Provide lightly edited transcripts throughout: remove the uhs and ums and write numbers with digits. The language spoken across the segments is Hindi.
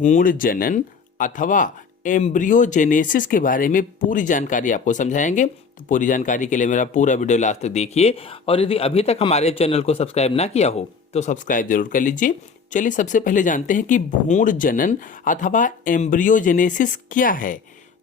भ्रूण जनन अथवा एम्ब्रियोजेनेसिस के बारे में पूरी जानकारी आपको समझाएंगे। तो पूरी जानकारी के लिए मेरा पूरा वीडियो लास्ट तक देखिए, और यदि अभी तक हमारे चैनल को सब्सक्राइब ना किया हो तो सब्सक्राइब जरूर कर लीजिए। चलिए सबसे पहले जानते हैं कि भ्रूण जनन अथवा एम्ब्रियोजेनेसिस क्या है।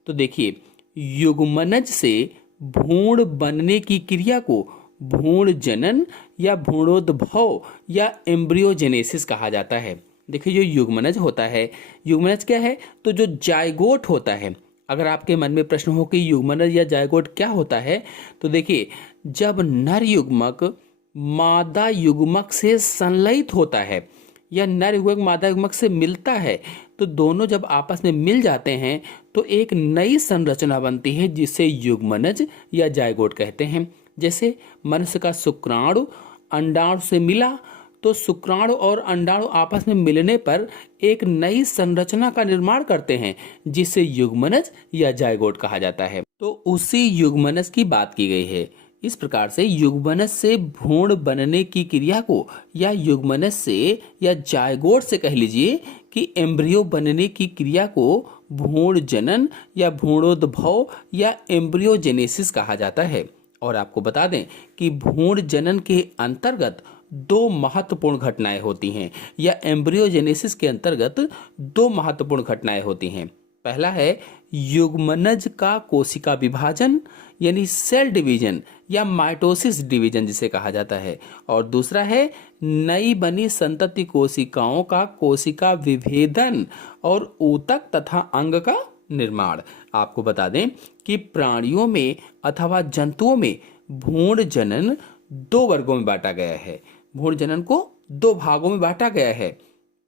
तो देखिए, युग्मनज से भ्रूण बनने की क्रिया को भ्रूण जनन या भ्रूणोद्भव या एम्ब्रियोजेनेसिस कहा जाता है। देखिए, जो युग्मनज होता है, युग्मनज क्या है, तो जो जायगोट होता है। अगर आपके मन में प्रश्न हो कि युग्मनज या जायगोट क्या होता है, तो देखिए, जब नर युग्मक मादा युग्मक से संलयित होता है या नर युग्मक मादा युग्मक से मिलता है, तो दोनों जब आपस में मिल जाते हैं तो एक नई संरचना बनती है जिसे युग्मनज या जायगोट कहते हैं। जैसे मनुष्य का शुक्राणु अंडाणु से मिला, तो शुक्राणु और अंडाणु आपस में मिलने पर एक नई संरचना का निर्माण करते हैं जिसे युग्मनज या जायगोट कहा जाता है। तो उसी युग्मनज की बात की गई है। इस प्रकार से युग्मनज से भ्रूण बनने की क्रिया को या युग्मनज से या जायगोट से कह लीजिए कि एम्ब्रियो बनने की क्रिया को भ्रूण जनन या भ्रूणोद्भव या एम्ब्रियोजेनेसिस कहा जाता है। और आपको बता दें कि भ्रूण जनन के अंतर्गत दो महत्वपूर्ण घटनाएं होती हैं, या एम्ब्रियोजेनेसिस के अंतर्गत दो महत्वपूर्ण घटनाएं होती हैं। पहला है युग्मनज का कोशिका विभाजन यानी सेल डिवीजन या माइटोसिस डिवीजन जिसे कहा जाता है, और दूसरा है नई बनी संतति कोशिकाओं का कोशिका विभेदन और ऊतक तथा अंग का निर्माण। आपको बता दें कि प्राणियों में अथवा जंतुओं में भ्रूण जनन दो वर्गों में बांटा गया है। भ्रूण जनन को दो भागों में बांटा गया है।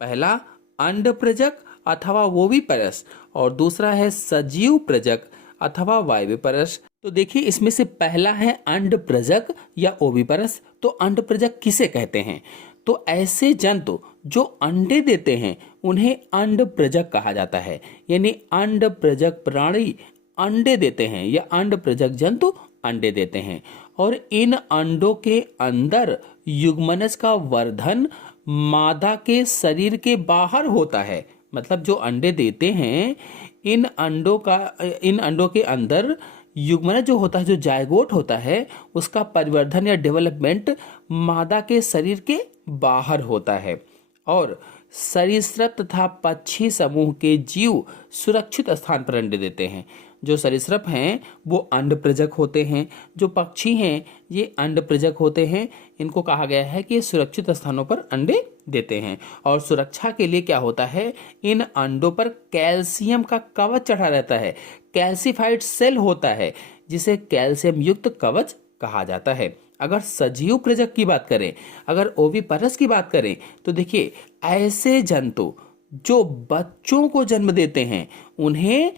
पहला अंड प्रजक अथवा ओविपरस, और दूसरा है सजीव प्रजक अथवा वायविपरस। तो देखिए, इसमें से पहला है अंड प्रजक या ओविपरस। तो अंड प्रजक किसे कहते हैं? तो ऐसे जंतु जो अंडे देते हैं उन्हें अंड प्रजक कहा जाता है। यानी अंड प्रजक प्राणी अंडे देते हैं या अंड प्रजक जंतु अंडे देते हैं, और इन अंडों के अंदर युग्मनज का वर्धन मादा के शरीर के बाहर होता है। मतलब जो अंडे देते हैं, इन अंडों के अंदर युग्मनज जो होता है, जो जायगोट होता है, उसका परिवर्धन या डेवलपमेंट मादा के शरीर के बाहर होता है। और सरीसृप तथा पक्षी समूह के जीव सुरक्षित स्थान पर अंडे देते हैं। जो सरीसृप हैं वो अंड प्रजक होते हैं, जो पक्षी हैं ये अंड प्रजक होते हैं। इनको कहा गया है कि सुरक्षित स्थानों पर अंडे देते हैं। और सुरक्षा के लिए क्या होता है, इन अंडों पर कैल्शियम का कवच चढ़ा रहता है। कैल्सिफाइड सेल होता है जिसे कैल्शियम युक्त कवच कहा जाता है। अगर सजीव प्रजक की बात करें, अगर ओविपरस की बात करें, तो देखिए, ऐसे जंतु जो बच्चों को जन्म देते हैं उन्हें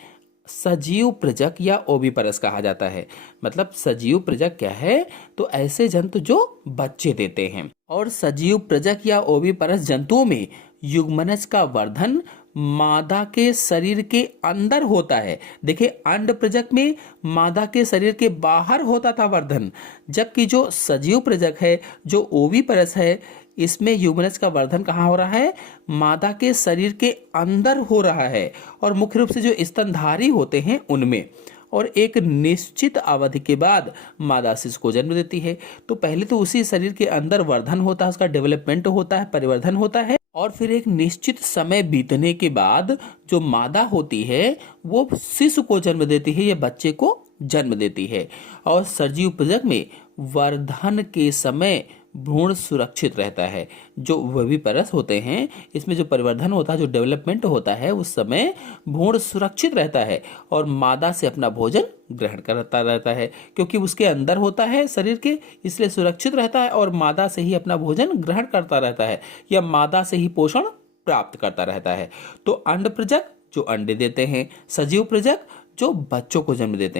सजीव प्रजक या ओविपरस कहा जाता है। मतलब सजीव प्रजक क्या है, तो ऐसे जंतु जो बच्चे देते हैं। और सजीव प्रजक या ओविपरस जंतुओं में युग्मनज का वर्धन मादा के शरीर के अंदर होता है। देखिए, अंड प्रजक में मादा के शरीर के बाहर होता था वर्धन, जबकि जो सजीव प्रजक है, जो ओविपरस है, इसमें युग्मनज का वर्धन कहाँ हो रहा है, मादा के शरीर के अंदर हो रहा है, और मुख्य रूप से जो स्तनधारी होते हैं उनमें। और एक निश्चित अवधि के बाद मादा शिशु को जन्म देती है। तो पहले तो उसी शरीर के अंदर वर्धन होता है, उसका डेवलपमेंट होता है, परिवर्धन होता है, और फिर एक निश्चित समय बीतने के बाद जो मादा होती है वो शिशु को जन्म देती है या बच्चे को जन्म देती है। और सजीव प्रजक में वर्धन के समय भ्रूण सुरक्षित रहता है। जो ओविपरस होते हैं, इसमें जो परिवर्धन होता है, जो डेवलपमेंट होता है, उस समय भ्रूण सुरक्षित रहता है और मादा से अपना भोजन ग्रहण करता रहता है, क्योंकि उसके अंदर होता है शरीर के, इसलिए सुरक्षित रहता है और मादा से ही अपना भोजन ग्रहण करता रहता है या मादा से ही पोषण प्राप्त करता रहता है। तो अंड प्रजक जो अंडे देते हैं, सजीव प्रजक जो बच्चों को जन्म देते हैं।